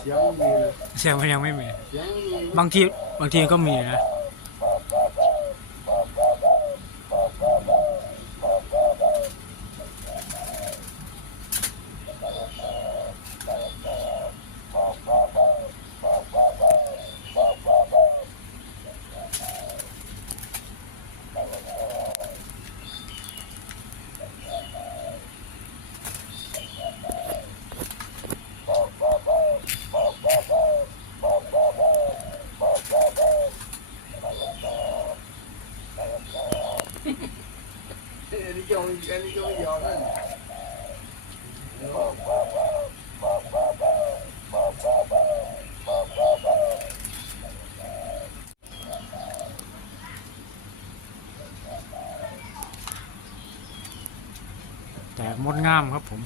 เสียงไม่มีเลยเสียงมันยังไม่มีเสียงไม่มีบางทีบางทีก็มีนะ อันนี้ก็ไม่อันนี้ก็ไม่ยอมนะแต่มดงามครับผม